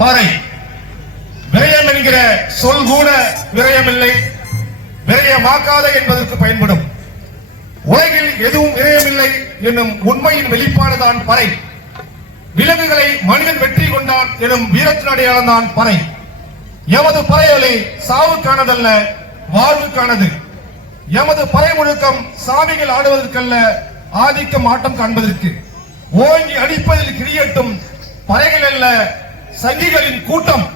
பாறை. விரயம் என்கிற சொல் கூட விரயமில்லை, விரயமாக்காத என்பதற்கு பயன்படும். உலகில் எதுவும் விரயமில்லை என்னும் உண்மையின் வெளிப்பாடுதான் பறை. விலங்குகளை மனிதன் வெற்றி கொண்டான் எனும் வீரத்தின் அடையாளம் தான் பறை. எமது பறையொலி சாவுக்கானதல்ல, வாழ்வுக்கானது. எமது பறை முழுக்கம் சாமிகள் ஆடுவதற்கல்ல, ஆதிக்கம் ஆட்டம் காண்பதற்கு. ஓங்கி அடிப்பதில் கிரியட்டும் பறைகள் அல்ல, சங்கிகளின் கூட்டம்.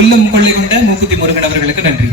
உள்ளம் கொள்ளை கொண்ட மூக்குத்தி முருகன் அவர்களுக்கு நன்றி.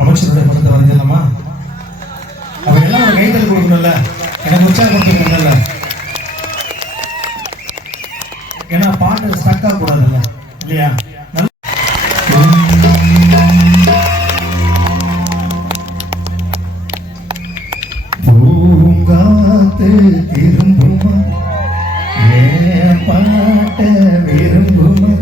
அமைச்சருடைய படத்தை வரைஞ்சலாமா? அவ எல்லாம் ஒரு கைதல் கொடுக்கணும்ல, எனக்கு உற்சாகப்படுத்தணும்ல, ஏன்னா பாட்டு ஸ்டக் ஆக கூடாதுல்ல இல்லையா? பூங்காத்து திரும்புமா ஏன் பாட்ட விரும்புமா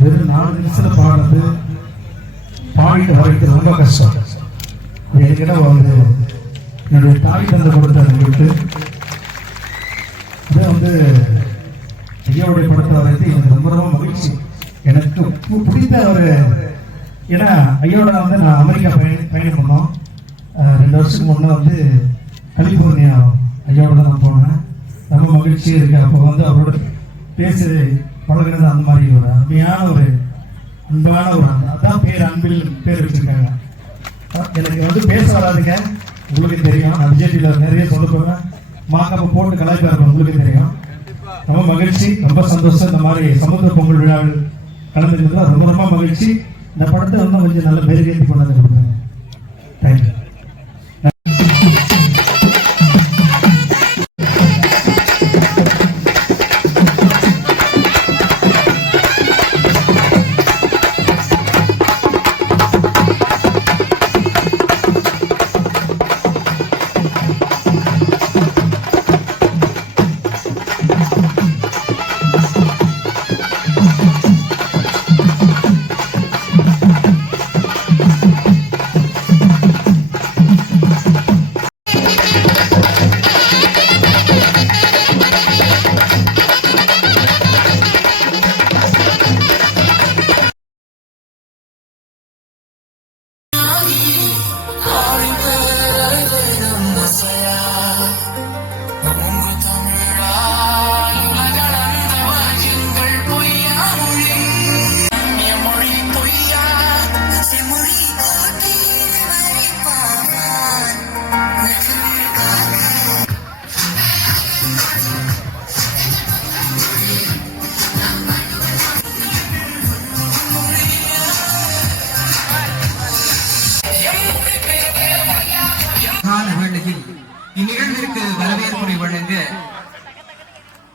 வெறும் 4 நிமிஷத்துல பாடுறது பாடிட்டு வரைக்கிறது ரொம்ப கஷ்டம். என்கிட்ட வந்து என்னுடைய தாய் தந்தை கொடுத்து அதே ஐயாவுடைய படத்தை வரைத்து எனக்கு ரொம்ப ரொம்ப மகிழ்ச்சி. எனக்கு பிடித்த ஒரு ஏன்னா ஐயாவோட நான் அமெரிக்கா பயணம் பண்ணோம். 2 வருஷத்துக்கு முன்னே கலிபோர்னியா ஐயாவோட நான் போனேன். ரொம்ப மகிழ்ச்சியாக இருக்கு. அப்போ அவரோட பேசு பழகிறது அந்த மாதிரி ஒரு அன்பான ஒரு அதான் பேர் அன்பில் பேர் வச்சிருக்காங்க. எனக்கு பேச வராதுங்க, உங்களுக்கு தெரியும். நான் விஜய் டிவியில் நிறைய சொல்ல போவேன், மாக்காப்ப போட்டு கலாய்ப்பாரு, உங்களுக்கு தெரியும். ரொம்ப மகிழ்ச்சி, ரொம்ப சந்தோஷம். இந்த மாதிரி சமுத்திர பொங்கல் விழாவில் கலந்துக்கிறதுல ரொம்ப ரொம்ப மகிழ்ச்சி. இந்த படத்தை கொஞ்சம் நல்ல மெருகேற்றி கொண்டாந்து கொடுத்தாங்க. தேங்க்யூ.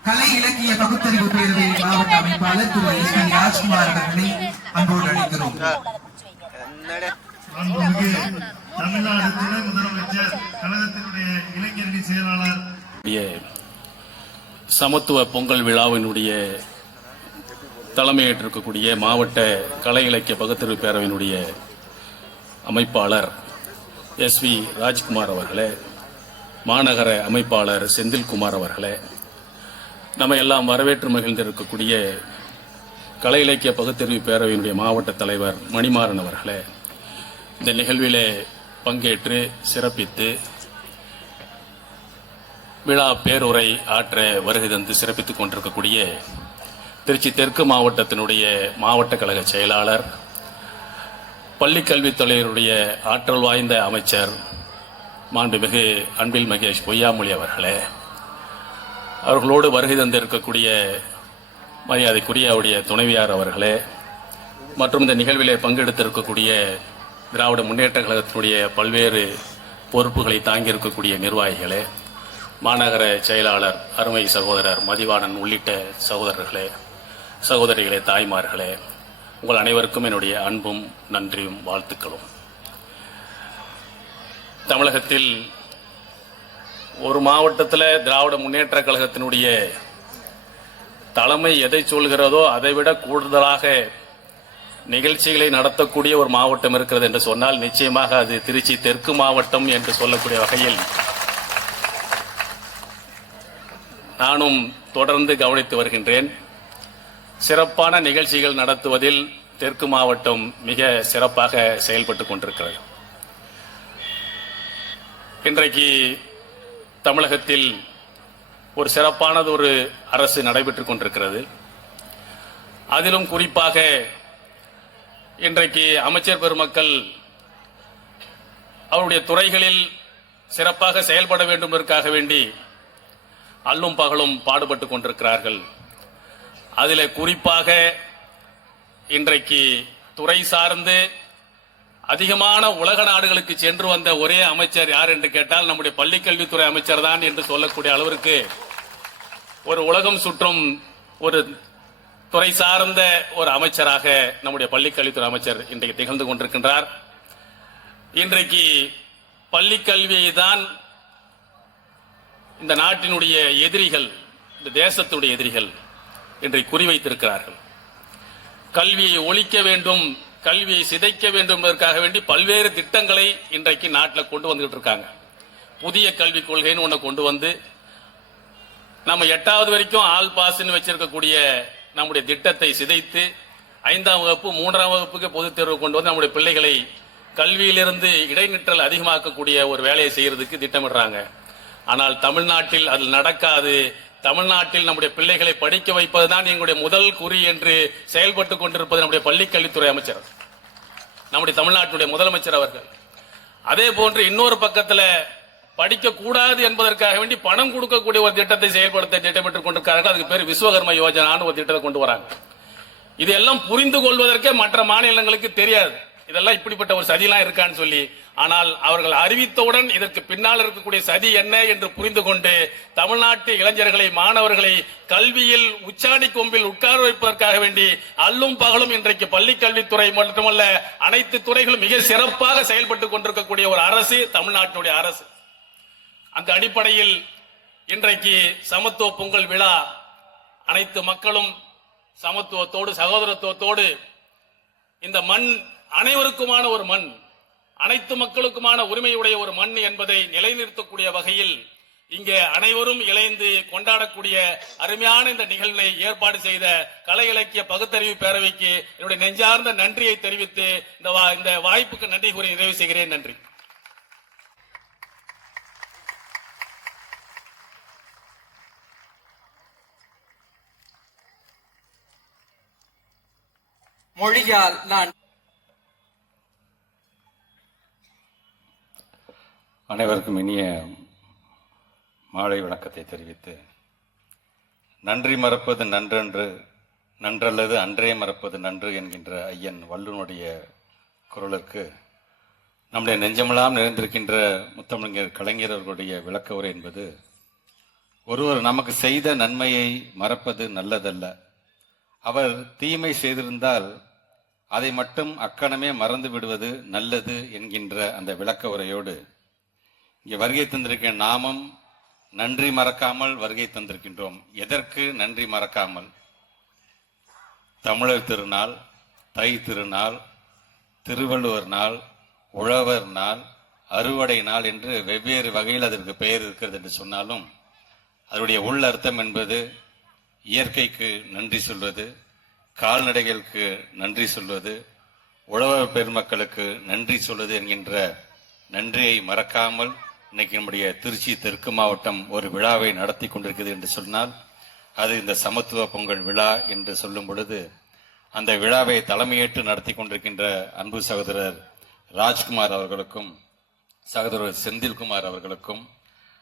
கலை இலக்கிய பகுத்தறிவு பேரவை மாவட்ட அமைப்பாளர் திரு எஸ் பி ராஜ்குமார் அவர்களை அன்போடு அழைக்கிறோம். தமிழ்நாடு துணை முதலமைச்சர் கழகத்தினுடைய இளைஞரணி செயலாளர் சமத்துவ பொங்கல் விழாவினுடைய தலைமையேற்றிருக்கக்கூடிய மாவட்ட கலை இலக்கிய பகுத்தறிவு பேரவையினுடைய அமைப்பாளர் எஸ் வி ராஜ்குமார் அவர்களே, மாநகர அமைப்பாளர் செந்தில்குமார் அவர்களே, நம்ம எல்லாம் வரவேற்று மகிழ்ந்திருக்கக்கூடிய கலை இலக்கிய பகுத்தறிவு பேரவையினுடைய மாவட்ட தலைவர் மணிமாறன் அவர்களே, இந்த நிகழ்விலே பங்கேற்று சிறப்பித்து விழா பேருரை ஆற்ற வருகை தந்து சிறப்பித்துக் கொண்டிருக்கக்கூடிய திருச்சி தெற்கு மாவட்டத்தினுடைய மாவட்ட கழக செயலாளர், பள்ளிக்கல்வித்துறையினுடைய ஆற்றல் வாய்ந்த அமைச்சர் மாண்புமிகு அன்பில் மகேஷ் பொய்யாமொழி அவர்களே, அவர்களோடு வருகை தந்திருக்கக்கூடிய மரியாதைக்குரிய அவருடைய துணைவியார் அவர்களே, மற்றும் இந்த நிகழ்விலே பங்கெடுத்திருக்கக்கூடிய திராவிட முன்னேற்ற கழகத்தினுடைய பல்வேறு பொறுப்புகளை தாங்கியிருக்கக்கூடிய நிர்வாகிகளே, மாநகர செயலாளர் அருமை சகோதரர் மதிவாணன் உள்ளிட்ட சகோதரர்களே, சகோதரிகளே, தாய்மார்களே, உங்கள் அனைவருக்கும் என்னுடைய அன்பும் நன்றியும் வாழ்த்துக்களும். தமிழகத்தில் ஒரு மாவட்டத்தில் திராவிட முன்னேற்ற கழகத்தினுடைய தலைமை எதை சொல்கிறதோ அதைவிட கூடுதலாக நிகழ்ச்சிகளை நடத்தக்கூடிய ஒரு மாவட்டம் இருக்கிறது என்று சொன்னால் நிச்சயமாக அது திருச்சி தெற்கு மாவட்டம் என்று சொல்லக்கூடிய வகையில் நானும் தொடர்ந்து கவனித்து வருகின்றேன். சிறப்பான நிகழ்ச்சிகள் நடத்துவதில் தெற்கு மாவட்டம் மிக சிறப்பாக செயல்பட்டு கொண்டிருக்கிறது. இன்றைக்கு தமிழகத்தில் ஒரு சிறப்பானது ஒரு அரசு நடைபெற்றுக் கொண்டிருக்கிறது. அதிலும் குறிப்பாக இன்றைக்கு அமைச்சர் பெருமக்கள் அவருடைய துறைகளில் சிறப்பாக செயல்பட வேண்டும் என்பதற்காக வேண்டி அல்லும் பகலும் பாடுபட்டுக் கொண்டிருக்கிறார்கள். அதில் குறிப்பாக இன்றைக்கு துறை சார்ந்து அதிகமான உலக நாடுகளுக்கு சென்று வந்த ஒரே அமைச்சர் யார் என்று கேட்டால் நம்முடைய பள்ளிக்கல்வித்துறை அமைச்சர் தான் என்று சொல்லக்கூடிய அளவிற்கு ஒரு உலகம் சுற்றும் ஒரு துறை சார்ந்த ஒரு அமைச்சராக நம்முடைய பள்ளிக்கல்வித்துறை அமைச்சர் இன்றைக்கு திகழ்ந்து கொண்டிருக்கின்றார். இன்றைக்கு பள்ளிக்கல்வியை தான் இந்த நாட்டினுடைய எதிரிகள், இந்த தேசத்துடைய எதிரிகள் இன்றைக்கு குறிவைத்திருக்கிறார்கள். கல்வியை ஒழிக்க வேண்டும், கல்வியை சிதைக்க வேண்டும் என்பதற்காக வேண்டி பல்வேறு திட்டங்களை இன்றைக்கு நாட்டில் கொண்டு வந்துகிட்டு இருக்காங்க. புதிய கல்விக் கொள்கைன்னு ஒன்று கொண்டு வந்து நம்ம 8வது வரைக்கும் ஆல் பாஸ்ன்னு வச்சிருக்கக்கூடிய நம்முடைய திட்டத்தை சிதைத்து 5ஆம் வகுப்பு 3ஆம் வகுப்புக்கு பொதுத் தேர்வு கொண்டு வந்து நம்முடைய பிள்ளைகளை கல்வியிலிருந்து இடைநிற்றல் அதிகமாக்கக்கூடிய ஒரு வேலையை செய்யறதுக்கு திட்டமிடுறாங்க. ஆனால் தமிழ்நாட்டில் அது நடக்காது. தமிழ்நாட்டில் நம்முடைய பிள்ளைகளை படிக்க வைப்பதுதான் எங்களுடைய முதல் குறி என்று செயல்பட்டு கொண்டிருப்பது நம்முடைய பள்ளிக்கல்வித்துறை அமைச்சர், நம்முடைய தமிழ்நாட்டினுடைய முதலமைச்சர் அவர்கள். அதே போன்று இன்னொரு பக்கத்தில் படிக்க கூடாது என்பதற்காக வேண்டி பணம் கொடுக்கக்கூடிய ஒரு திட்டத்தை செயல்படுத்த திட்டமிட்டுக் கொண்டிருக்கிறார்கள். அதுக்கு பேர் விஸ்வகர்ம யோஜனான்னு ஒரு திட்டத்தை கொண்டு வராங்க. இதெல்லாம் புரிந்து கொள்வதற்கே மற்ற மாநிலங்களுக்கு தெரியாது, இதெல்லாம் இப்படிப்பட்ட ஒரு சதியெல்லாம் இருக்கான்னு சொல்லி. ஆனால் அவர்கள் அறிவித்தவுடன் இதற்கு பின்னால் இருக்கக்கூடிய சதி என்ன என்று புரிந்து கொண்டு தமிழ்நாட்டு இளைஞர்களை, மாணவர்களை கல்வியில் உச்சாணி கொம்பில் உட்கார வைப்பதற்காக வேண்டி அல்லும் பகலும் இன்றைக்கு பள்ளி கல்வித்துறை மட்டுமல்ல அனைத்து துறைகளும் மிக சிறப்பாக செயல்பட்டுக் கொண்டிருக்கக்கூடிய ஒரு அரசு தமிழ்நாட்டினுடைய அரசு. அந்த அடிப்படையில் இன்றைக்கு சமத்துவ பொங்கல் விழா அனைத்து மக்களும் சமத்துவத்தோடு சகோதரத்துவத்தோடு, இந்த மண் அனைவருக்குமான ஒரு மண், அனைத்து மக்களுக்குமான உரிமையுடைய ஒரு மண் என்பதை நிலைநிறுத்தக்கூடிய வகையில் இங்கே அனைவரும் இணைந்து கொண்டாடக்கூடிய அருமையான இந்த நிகழ்வை ஏற்பாடு செய்த கலை இலக்கிய பகுத்தறிவு பேரவைக்கு என்னுடைய நெஞ்சார்ந்த நன்றியை தெரிவித்து இந்த வாய்ப்புக்கு நன்றி கூறி நிறைவு செய்கிறேன். நன்றி. மொழியால் நான் அனைவருக்கும் இனிய மாலை வணக்கத்தை தெரிவித்து, நன்றி மறப்பது நன்றன்று, நன்றல்லது அன்றே மறப்பது நன்று என்கின்ற ஐயன் வள்ளுவனுடைய குரலுக்கு நம்முடைய நெஞ்சமெல்லாம் நிறைந்திருக்கின்ற முத்தமிழர் கலைஞர் அவர்களுடைய விளக்க உரை என்பது ஒருவர் நமக்கு செய்த நன்மையை மறப்பது நல்லதல்ல. அவர் தீமை செய்திருந்தால் அதை மட்டும் அக்கணமே மறந்து விடுவது நல்லது என்கின்ற அந்த விளக்க உரையோடு இங்கே வருகை தந்திருக்க நாமும் நன்றி மறக்காமல் வருகை தந்திருக்கின்றோம். எதற்கு நன்றி மறக்காமல்? தமிழர் திருநாள், தை திருநாள், திருவள்ளுவர் நாள், உழவர் நாள், அறுவடை நாள் என்று வெவ்வேறு வகையில் அதற்கு பெயர் இருக்கிறது என்று சொன்னாலும் அதனுடைய உள் அர்த்தம் என்பது இயற்கைக்கு நன்றி சொல்வது, கால்நடைகளுக்கு நன்றி சொல்வது, உழவர் பெருமக்களுக்கு நன்றி சொல்வது என்கின்ற நன்றியை மறக்காமல் இன்னைக்கு நம்முடைய திருச்சி தெற்கு மாவட்டம் ஒரு விழாவை நடத்தி கொண்டிருக்கிறது என்று சொன்னால் அது இந்த சமத்துவ பொங்கல் விழா என்று சொல்லும் பொழுது அந்த விழாவை தலைமையேற்று நடத்தி கொண்டிருக்கின்ற அன்பு சகோதரர் ராஜ்குமார் அவர்களுக்கும் சகோதரர் செந்தில்குமார் அவர்களுக்கும்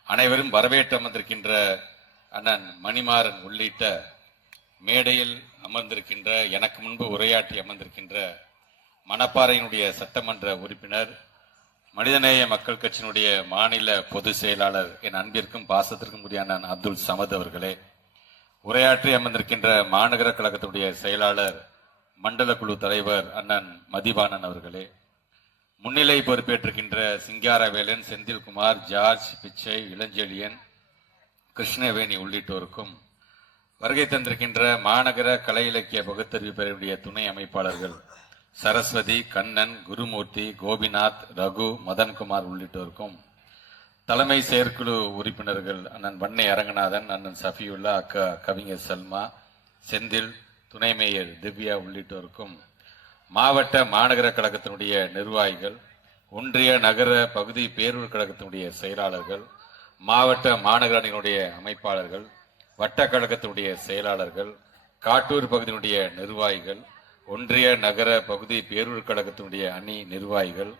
அனைவரும் வரவேற்று அமர்ந்திருக்கின்ற அண்ணன் மணிமாறன் உள்ளிட்ட மேடையில் அமர்ந்திருக்கின்ற எனக்கு முன்பு உரையாற்றி அமர்ந்திருக்கின்ற மணப்பாறையினுடைய சட்டமன்ற உறுப்பினர் மனிதநேய மக்கள் கட்சியினுடைய மாநில பொதுச் செயலாளர் என் அன்பிற்கும் பாசத்திற்கும் உரிய அண்ணன் அப்துல் சமத் அவர்களே, உரையாற்றி அமர்ந்திருக்கின்ற மாநகர கழகத்தினுடைய செயலாளர் மண்டல குழு தலைவர் அண்ணன் மதிவாணன் அவர்களே, முன்னிலை பொறுப்பேற்றிருக்கின்ற சிங்காரவேலன், செந்தில்குமார், ஜார்ஜ், பிச்சை, இளஞ்செழியன், கிருஷ்ணவேணி உள்ளிட்டோருக்கும் வருகை தந்திருக்கின்ற மாநகர கலை இலக்கிய பகுத்தறிவு பிரிவுடைய துணை அமைப்பாளர்கள் சரஸ்வதி, கண்ணன், குருமூர்த்தி, கோபிநாத், ரகு, மதன்குமார் உள்ளிட்டோருக்கும் தலைமை செயற்குழு உறுப்பினர்கள் அண்ணன் வன்னை அரங்கநாதன், அண்ணன் சஃபியுல்லா, அக்கா கவிஞர் சல்மா, செந்தில், துணை மேயர் திவ்யா உள்ளிட்டோருக்கும் மாவட்ட மாநகர கழகத்தினுடைய நிர்வாகிகள், ஒன்றிய நகர பகுதி பேரூர் கழகத்தினுடைய செயலாளர்கள், மாவட்ட மாநகர அணியினுடைய அமைப்பாளர்கள், வட்ட கழகத்தினுடைய செயலாளர்கள், காட்டூர் பகுதியினுடைய நிர்வாகிகள், ஒன்றிய நகர பகுதி பேரூர் கழகத்தினுடைய அணி நிர்வாகிகள்,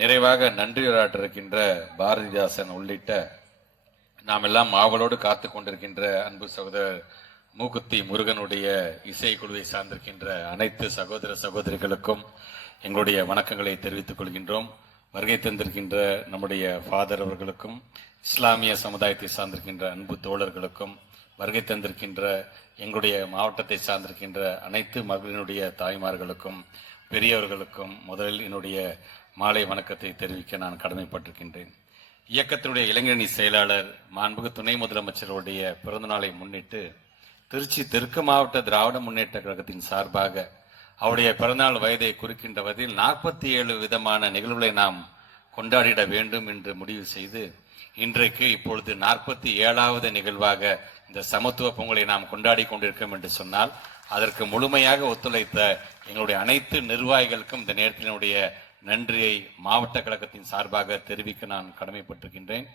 நிறைவாக நன்றியுரையாற்றிருக்கின்ற பாரதிதாசன் உள்ளிட்ட நாம் எல்லாம் ஆவலோடு காத்து கொண்டிருக்கின்ற அன்பு சகோதரர் மூக்குத்தி முருகனுடைய இசைக்குழுவை சார்ந்திருக்கின்ற அனைத்து சகோதர சகோதரிகளுக்கும் எங்களுடைய வணக்கங்களை தெரிவித்துக் கொள்கின்றோம். வருகை தந்திருக்கின்ற நம்முடைய ஃபாதர் அவர்களுக்கும், இஸ்லாமிய சமுதாயத்தை சார்ந்திருக்கின்ற அன்பு தோழர்களுக்கும், வருகை தந்திருக்கின்ற எங்களுடைய மாவட்டத்தை சார்ந்திருக்கின்ற அனைத்து மகளினுடைய தாய்மார்களுக்கும், பெரியவர்களுக்கும் முதலில் என்னுடைய மாலை வணக்கத்தை தெரிவிக்க நான் கடமைப்பட்டிருக்கின்றேன். இயக்கத்தினுடைய இளைஞரணி செயலாளர் மாண்புமிகு துணை முதலமைச்சருடைய பிறந்தநாளை முன்னிட்டு திருச்சி தெற்கு மாவட்ட திராவிட முன்னேற்ற கழகத்தின் சார்பாக அவருடைய பிறந்தநாள் வயதை குறிக்கின்ற வகையில் 47 விதமான நிகழ்வுகளை நாம் கொண்டாடிட வேண்டும் என்று முடிவு செய்து இன்றைக்கு இப்பொழுது 47வது நிகழ்வாக இந்த சமத்துவ பொங்கலை நாம் கொண்டாடி கொண்டிருக்கோம் என்று சொன்னால் அதற்கு முழுமையாக ஒத்துழைத்த எங்களுடைய அனைத்து நிர்வாகிகளுக்கும் இந்த நேரத்தினுடைய நன்றியை மாவட்ட கழகத்தின் சார்பாக தெரிவிக்க நான் கடமைப்பட்டிருக்கின்றேன்.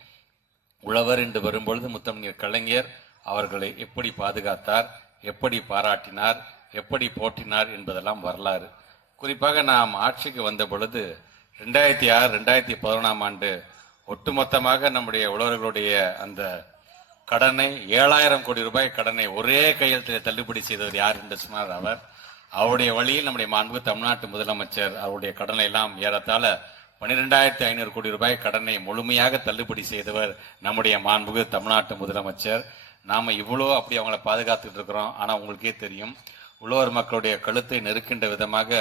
உழவர் என்று வரும்பொழுது முத்தமிழர் கலைஞர் அவர்களை எப்படி பாதுகாத்தார், எப்படி பாராட்டினார், எப்படி போற்றினார் என்பதெல்லாம் வரலாறு. குறிப்பாக நாம் ஆட்சிக்கு வந்த பொழுது 2006, 2011 ஆண்டு ஒட்டுமொத்தமாக நம்முடைய உழவர்களுடைய அந்த கடனை 7000 கோடி ரூபாய் கடனை ஒரே கையெழுத்தில் தள்ளுபடி செய்தவர் யார் என்று சொன்னார் அவர். அவருடைய வழியில் நம்முடைய மாண்பு தமிழ்நாட்டு முதலமைச்சர் அவருடைய கடனை எல்லாம் ஏறத்தாழ 12,500 கோடி ரூபாய் கடனை முழுமையாக தள்ளுபடி செய்தவர் நம்முடைய மாண்புமிகு தமிழ்நாட்டு முதலமைச்சர். நாம இவ்வளோ அப்படி அவங்கள பாதுகாத்துட்டு இருக்கிறோம். ஆனா உங்களுக்கே தெரியும், உழவர் மக்களுடைய கழுத்தை நெருக்கின்ற விதமாக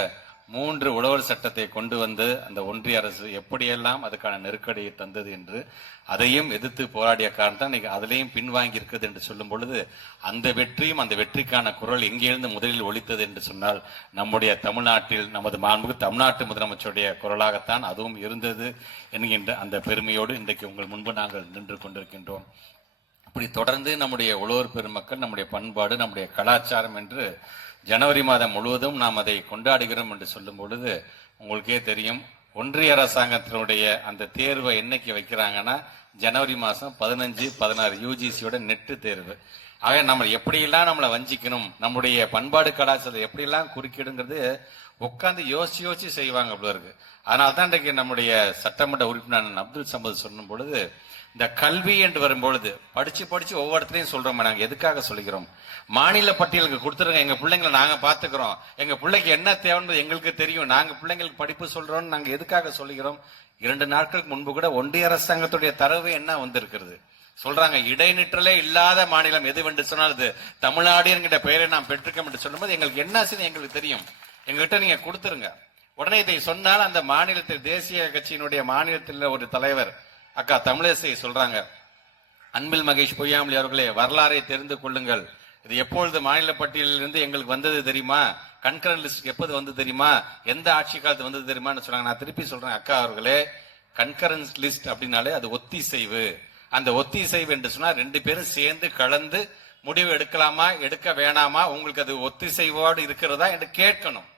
3 உழவர் சட்டத்தை கொண்டு வந்து அந்த ஒன்றிய அரசு எப்படியெல்லாம் அதுக்கான நெருக்கடியை தந்தது என்று அதையும் எதிர்த்து போராடிய காரணத்தான் இன்னைக்கு அதிலையும் பின்வாங்கி இருக்கிறது என்று சொல்லும் பொழுது அந்த வெற்றியும் அந்த வெற்றிக்கான குரல் எங்கிருந்து முதலில் ஒலித்தது என்று சொன்னால் நம்முடைய தமிழ்நாட்டில் நமது மாண்புமிகு தமிழ்நாட்டு முதலமைச்சருடைய குரலாகத்தான் அதுவும் இருந்தது என்கின்ற அந்த பெருமையோடு இன்றைக்கு உங்கள் முன்பு நாங்கள் நின்று கொண்டிருக்கின்றோம். இப்படி தொடர்ந்து நம்முடைய உழவர் பெருமக்கள், நம்முடைய பண்பாடு, நம்முடைய கலாச்சாரம் என்று ஜனவரி மாதம் முழுவதும் நாம் அதை கொண்டாடுகிறோம் என்று சொல்லும் பொழுது உங்களுக்கே தெரியும், ஒன்றிய அரசாங்கத்தினுடைய அந்த தேர்வை என்னைக்கு வைக்கிறாங்கன்னா ஜனவரி மாதம் 15, 16 யூஜிசியோட நெட்டு தேர்வு. ஆக நம்ம எப்படியெல்லாம் நம்மளை வஞ்சிக்கணும், நம்முடைய பண்பாடு கலாச்சாரத்தை எப்படியெல்லாம் குறுக்கிடுங்கிறது உட்காந்து யோசிச்சு செய்வாங்க அப்படி இருக்கு. அதனால்தான் இன்றைக்கு நம்முடைய சட்டமன்ற உறுப்பினர் அப்துல் சமத் சொல்லும் பொழுது இந்த கல்வி என்று வரும்பொழுது படிச்சு ஒவ்வொருத்தரையும் சொல்றோம். நாங்க எதுக்காக சொல்லிக்கிறோம்? மாநில பட்டியலுக்கு கொடுத்துருங்க, எங்க பிள்ளைங்களை நாங்க பாத்துக்கிறோம், எங்க பிள்ளைக்கு என்ன தேவைன்னு எங்களுக்கு தெரியும், நாங்க பிள்ளைங்களுக்கு படிப்பு சொல்றோம். நாங்க எதுக்காக சொல்லிக்கிறோம்? 2 நாட்களுக்கு முன்பு கூட ஒன்றிய அரசாங்கத்துடைய தரவு என்ன வந்திருக்கிறது, சொல்றாங்க இடைநிற்றலே இல்லாத மாநிலம் எதுவென்று சொன்னால் அது தமிழ்நாடு என்கிற பெயரை நாம் பெற்றிருக்கோம் என்று சொல்லும்போது எங்களுக்கு என்ன ஆச்சுன்னு எங்களுக்கு தெரியும். எங்ககிட்ட நீங்க கொடுத்துருங்க. உடனே இதை சொன்னால் அந்த மாநிலத்தில் தேசிய கட்சியினுடைய மாநிலத்தில் ஒரு தலைவர் அக்கா தமிழிசை சொல்றாங்க, அன்பில் மகேஷ் பொய்யாமொழி அவர்களே, வரலாறை தெரிந்து கொள்ளுங்கள். இது எப்பொழுது மாநில பட்டியலில் இருந்து எங்களுக்கு வந்தது தெரியுமா? கன்கரண்ட் லிஸ்ட் எப்போது வந்து தெரியுமா? எந்த ஆட்சி காலத்து வந்தது தெரியுமான்னு சொன்னாங்க. நான் திருப்பி சொல்றேன் அக்கா அவர்களே, கன்கரன்ஸ் லிஸ்ட் அப்படின்னாலே அது ஒத்திசைவு. அந்த ஒத்திசைவு என்று சொன்னா 2 பேரும் சேர்ந்து கலந்து முடிவு எடுக்கலாமா எடுக்க வேணாமா, உங்களுக்கு அது ஒத்திசைவோடு இருக்கிறதா என்று கேட்கணும்.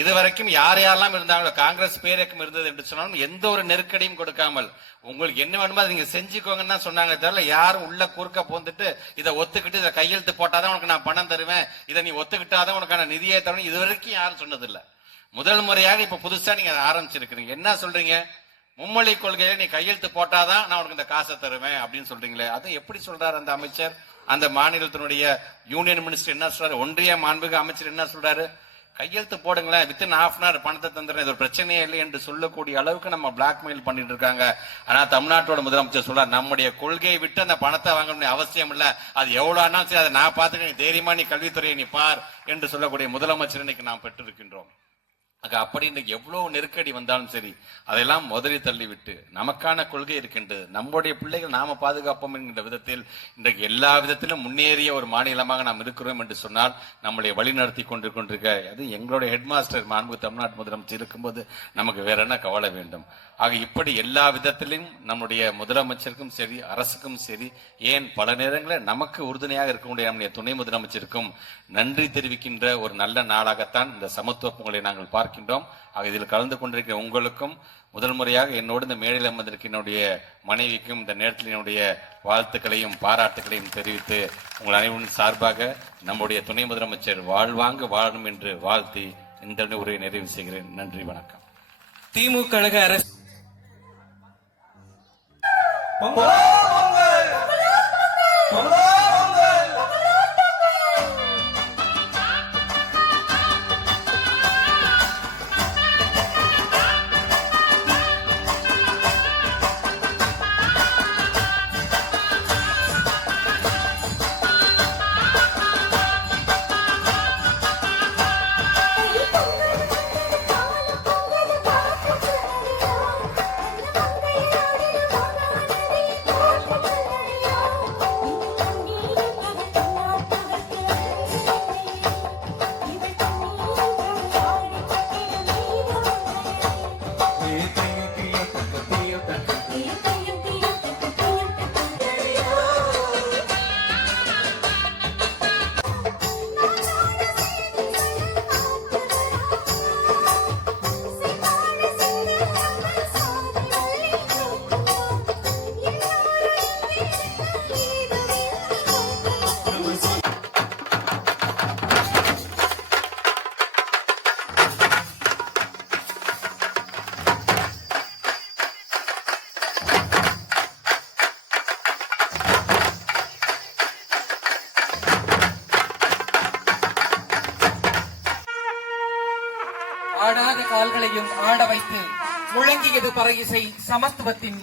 இதுவரைக்கும் யார் யாரெல்லாம் இருந்தாங்களோ, காங்கிரஸ் பேரக்கம் இருந்தது என்று சொன்னாலும் எந்த ஒரு நெருக்கடியும் கொடுக்காமல் உங்களுக்கு என்ன வேணுமோ அதை நீங்க செஞ்சுக்கோங்கன்னு தான் சொன்னாங்க. தவிர யாரும் உள்ள குறுக்க போந்துட்டு இதை ஒத்துக்கிட்டு இதை கையெழுத்து போட்டாதான் உனக்கு நான் பணம் தருவேன், இதை நீ ஒத்துக்கிட்டாதான் உனக்கான நிதியை தரணும், இது வரைக்கும் யாரும் சொன்னதில்லை. முதல் முறையாக இப்ப புதுசா நீங்க ஆரம்பிச்சிருக்கிறீங்க. என்ன சொல்றீங்க? மும்மொழி கொள்கையை நீ கையெழுத்து போட்டாதான் நான் உனக்கு இந்த காசை தருவேன் அப்படின்னு சொல்றீங்களே, அதை எப்படி சொல்றாரு அந்த அமைச்சர்? அந்த மாநிலத்தினுடைய யூனியன் மினிஸ்டர் என்ன சொல்றாரு? ஒன்றிய மாண்புமிகு அமைச்சர் என்ன சொல்றாரு? கையெழுத்து போடுங்களேன், வித்தின் ஹாஃப் அன் ஹவர் பணத்தை தந்துடுறேன், இது ஒரு பிரச்சனையே இல்லை என்று சொல்லக்கூடிய அளவுக்கு நம்ம பிளாக்மெயில் பண்ணிட்டு இருக்காங்க. ஆனா தமிழ்நாட்டோட முதலமைச்சர் சொல்றாரு, நம்முடைய கொள்கையை விட்டு அந்த பணத்தை வாங்க வேண்டிய அவசியம் இல்லை, அது எவ்வளவு ஆனாலும் சரி அதை நான் பார்த்துட்டு தைரியமா நீ கல்வித்துறையை நீ பார் என்று சொல்லக்கூடிய முதலமைச்சர் இன்னைக்கு நாம் பெற்றிருக்கின்றோம். அப்படி இன்னைக்கு எவ்வளவு நெருக்கடி வந்தாலும் சரி அதெல்லாம் முதலில் தள்ளிவிட்டு நமக்கான கொள்கை இருக்கின்றது, நம்முடைய பிள்ளைகள் நாம பாதுகாப்போம் என்கின்ற விதத்தில் இன்றைக்கு எல்லா விதத்திலும் முன்னேறிய ஒரு மாநிலமாக நாம் இருக்கிறோம் என்று சொன்னால் நம்மளை வழிநடத்தி கொண்டிருக்க அது எங்களுடைய ஹெட்மாஸ்டர் மாண்பு தமிழ்நாட்டு முதலமைச்சர் இருக்கும்போது நமக்கு வேற என்ன கவலை வேண்டும்? ஆக இப்படி எல்லா விதத்திலும் நம்முடைய முதலமைச்சருக்கும் சரி அரசுக்கும் சரி, ஏன் பல நேரங்களில் நமக்கு உறுதுணையாக இருக்கக்கூடிய நம்முடைய துணை முதலமைச்சருக்கும் நன்றி தெரிவிக்கின்ற ஒரு நல்ல நாளாகத்தான் இந்த சமத்துவ பொங்கலை நாங்கள் பார்க்கின்றோம். ஆக இதில் கலந்து கொண்டிருக்கிற உங்களுக்கும் முதல் முறையாக என்னோடு இந்த மேடையில் அமர்ந்திருக்க என்னுடைய மனைவிக்கும் இந்த நேரத்தில் என்னுடைய வாழ்த்துக்களையும் பாராட்டுகளையும் தெரிவித்து உங்கள் அனைவரும் சார்பாக நம்முடைய துணை முதலமைச்சர் வாழ்வாங்க வாழணும் என்று வாழ்த்தி இந்த உரையை நிறைவு செய்கிறேன். நன்றி, வணக்கம். திமுக கழக அரசு ஆடாத கால்களையும் ஆட வைத்து முழங்கியது பறையிசை சமத்துவத்தின்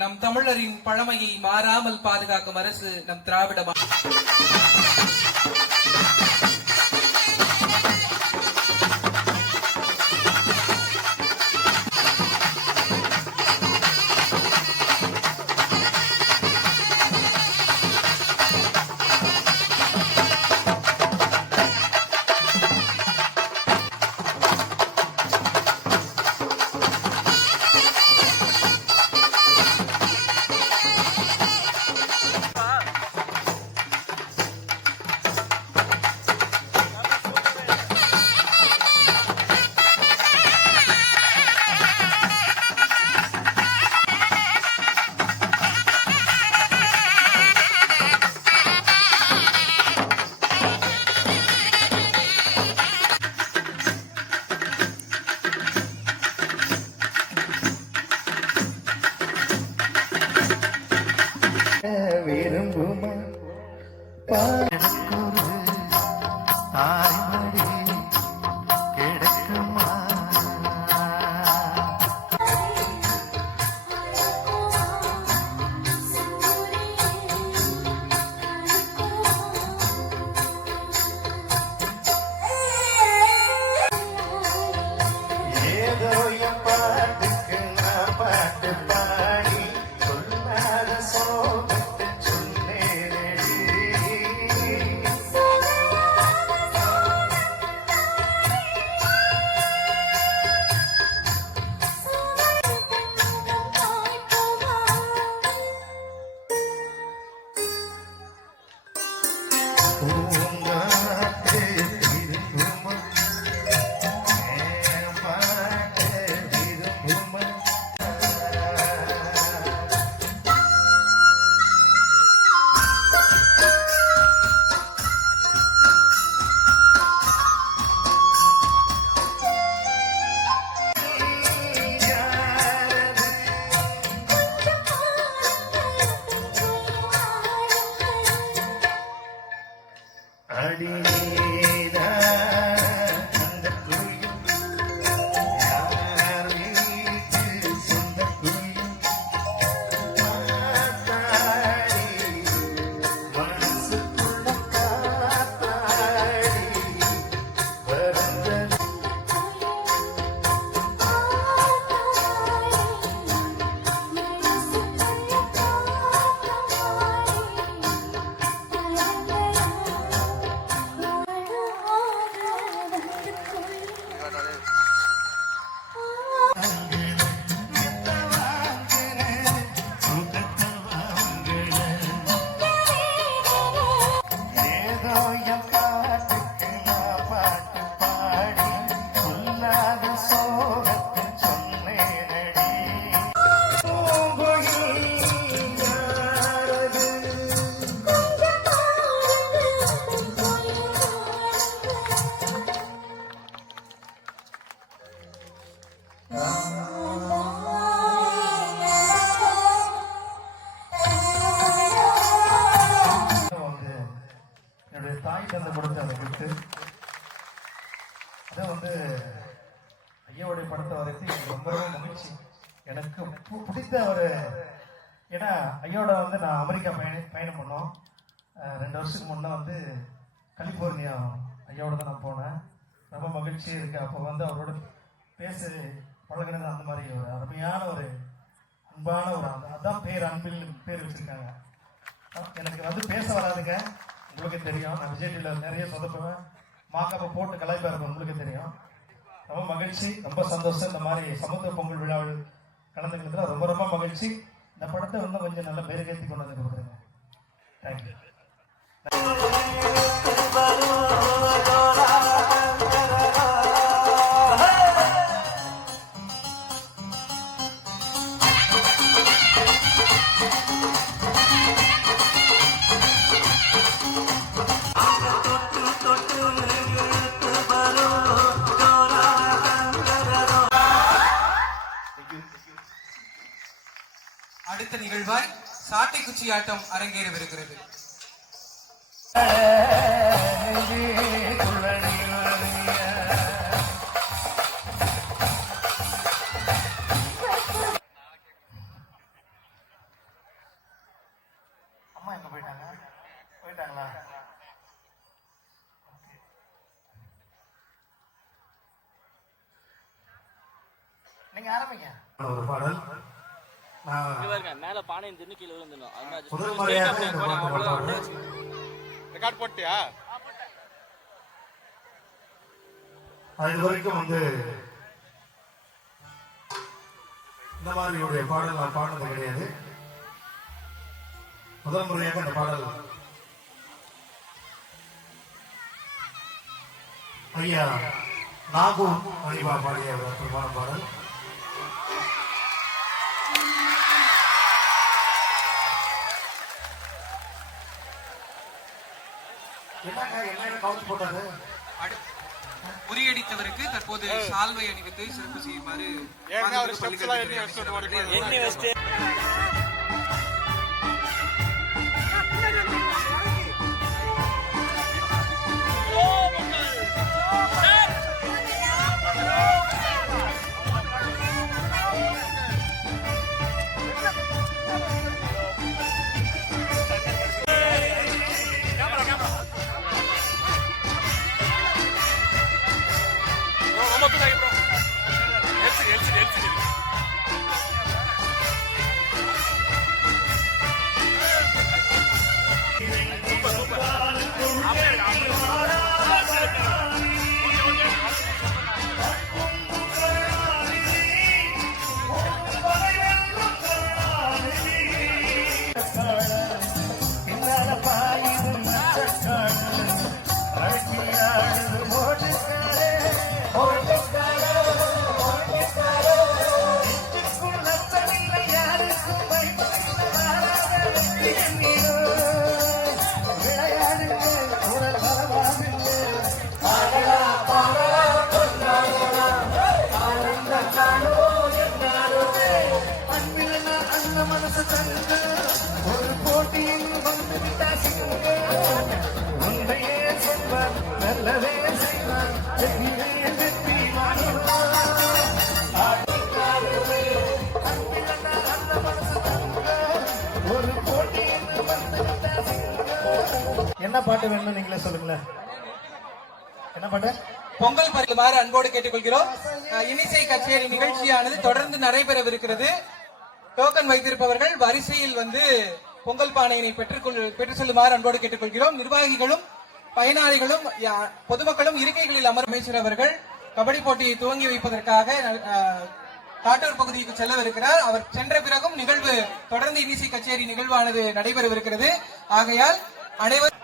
நம் தமிழரின் பழமையை மாறாமல் பாதுகாக்கும் அரசு நம் திராவிட விரும்புமா தாய்மடி கிடைக்குமா ஏதோ என் பாட்டுக்கு நான் பாட்டு பாடி சொல்லாத சோகத்தை சொன்னேனடி. பூங்காற்றே திரும்புமா, என் பாட்டை விரும்புமா. அடிநீரா அந்த குயில் யார் வீட்டு சொந்த குயில் மாத்தாடி மனசுக்குள்ள காத்தாடி வருந்த ஏதோ என் பாட்டுக்கு நான் பாட்டு பாடி சொல்லாத சோகத்தை சொன்னேனடி. பூங்குயில் யாரது? வந்து என்னுடைய தாய் தந்தை கொடுத்த அந்த கிஃப்ட். அதை வந்து ஐயாவுடைய படத்தை வரைக்கும் எனக்கு ரொம்ப ரொம்ப மகிழ்ச்சி. எனக்கு பிடித்த ஒரு, ஏன்னா ஐயோட வந்து நான் அமெரிக்கா பயணம் பண்ணோம். 2 வருஷத்துக்கு முன்னே வந்து கலிஃபோர்னியா ஐயாவோட தான் நான் போனேன். ரொம்ப மகிழ்ச்சி இருக்கு. அப்போ வந்து அவரோட பேச பழகினது அந்த மாதிரி ஒரு அருமையான ஒரு அன்பான ஒரு, அதான் பேர் அன்பில் பேர் வச்சிருக்காங்க. எனக்கு வந்து பேச வராதுங்க, உங்களுக்கு தெரியும். நான் விஜய் டிவியில் நிறைய சொதப்புவேன், மாக்காப்பை போட்டு கலாய்ப்பா இருக்கும், உங்களுக்கு தெரியும். ரொம்ப மகிழ்ச்சி, ரொம்ப சந்தோஷம். இந்த மாதிரி சமூக பொங்கல் விழாவில் கலந்துக்கிறதுல ரொம்ப ரொம்ப மகிழ்ச்சி. இந்த படத்தை வந்து கொஞ்சம் நல்லா மெருகேற்றி கொண்டு வந்து கொடுக்குறேங்க. தேங்க்யூ. அடுத்த நிகழ்வாய் சாட்டை குச்சி ஆட்டம் அரங்கேறவிருக்கிறது. நீங்க ஆரம்பிங்க. ஒரு பாடல் நான் மேல பானையும் தின்னு கீழே விழுந்துடும். முதல் முறையாக இந்த பாட்டு பாடுறேன். ரெக்கார்ட் போட்டியா? அது வரைக்கும் வந்து இந்த மாதிரி ஒரு பாடல் நான் பாடினது கிடையாது. முதல் முறையாக இந்த பாடல் ஐயா நாகு மணிபா பாடிய ஒரு அற்புதமான பாடல். என்ன கவுண்ட் போட்டாரு? முறியடித்தவருக்கு தற்போது சால்வை அணிவித்து சிறப்பு செய்யுமாறு ஒரு போட்டியில் வந்து நல்லதே செய்வார். ஒரு போட்டியில் என்ன பாட்டு வேணும் நீங்களே சொல்லுங்களேன். என்ன பாட்டு? பொங்கல் பரிமாறு அன்போடு கேட்டுக்கொள்கிறோம். இனிசை கச்சேரி நிகழ்ச்சியானது தொடர்ந்து நடைபெறவிருக்கிறது. டோக்கன் வைத்திருப்பவர்கள் வரிசையில் வந்து பொங்கல் பானையினை பெற்று செல்லுமாறு அன்போடு கேட்டுக்கொள்கிறோம். நிர்வாகிகளும் பயனாளிகளும் பொதுமக்களும் இருக்கைகளில் அமர். அமைச்சர் அவர்கள் கபடி போட்டியை துவங்கி வைப்பதற்காக காட்டூர் பகுதிக்கு செல்லவிருக்கிறார். அவர் சென்ற பிறகும் நிகழ்வு தொடர்ந்து இனிசை கச்சேரி நிகழ்வானது நடைபெறவிருக்கிறது. ஆகையால் அனைவரும்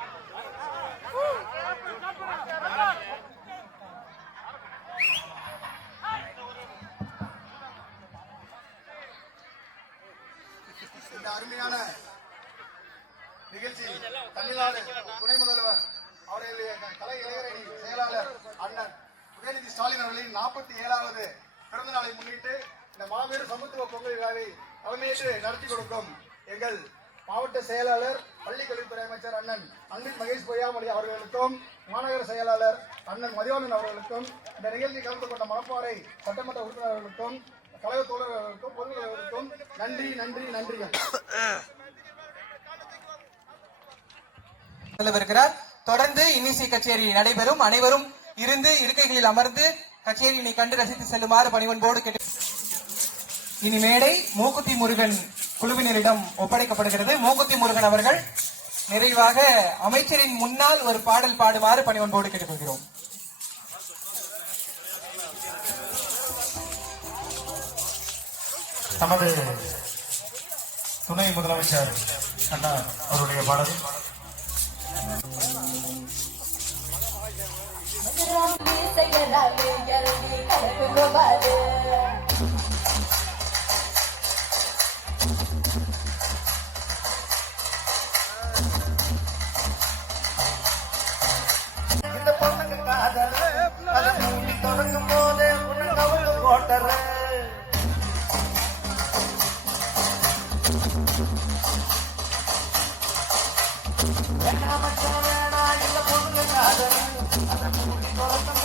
இந்த அருமையான நிகழ்ச்சி தமிழ்நாடு துணை முதல்வர் அவர்களுடைய கலை இளைஞரணி செயலாளர் அண்ணன் உதயநிதி ஸ்டாலின் அவர்களின் 47வது பிறந்த நாளை முன்னிட்டு இந்த மாபெரும் சமத்துவ பொங்கல் விழாவை தலைமையேற்று நடத்தி கொடுக்கும் எங்கள் மாவட்ட செயலாளர் பள்ளி கல்வித்துறை அமைச்சர் அண்ணன் அன்பில் மகேஷ் பொய்யாமொழி அவர்களுக்கும் மாநகர செயலாளர் அண்ணன் மதிவானன் அவர்களுக்கும் இந்த நிகழ்ச்சி கலந்து கொண்ட மணப்பாறை சட்டமன்ற உறுப்பினர்களுக்கும் கழக தோழர்களுக்கும் பொதுமக்களுக்கும் நன்றி நன்றி நன்றிகள். தொடர்ந்து இன்னிசை கச்சேரி நடைபெறும். அனைவரும் இருந்து இருக்கைகளில் அமர்ந்து கச்சேரியினை கண்டு ரசித்து செல்லுமாறு பணிவன்போடு கேட்டு இனி மேடை மூக்குத்தி முருகன் குழுவினரிடம் ஒப்படைக்கப்படுகிறது. மூக்குத்தி முருகன் அவர்கள் நிறைவாக அமைச்சரின் முன்னால் ஒரு பாடல் பாடுமாறு பணிவன்போடு கேட்டுக்கொள்கிறோம். நமது துணை முதலமைச்சர் அண்ணா அவருடைய பாடல். இந்த பொண்ணுக்கு காதல் அதை மூடி தொடங்கும் போதே உன்னை கவுளு போட்டற வேணா மச்சா வேணா இந்த பொண்ணுக்கு காதல் அதை மூடி தொடங்கும்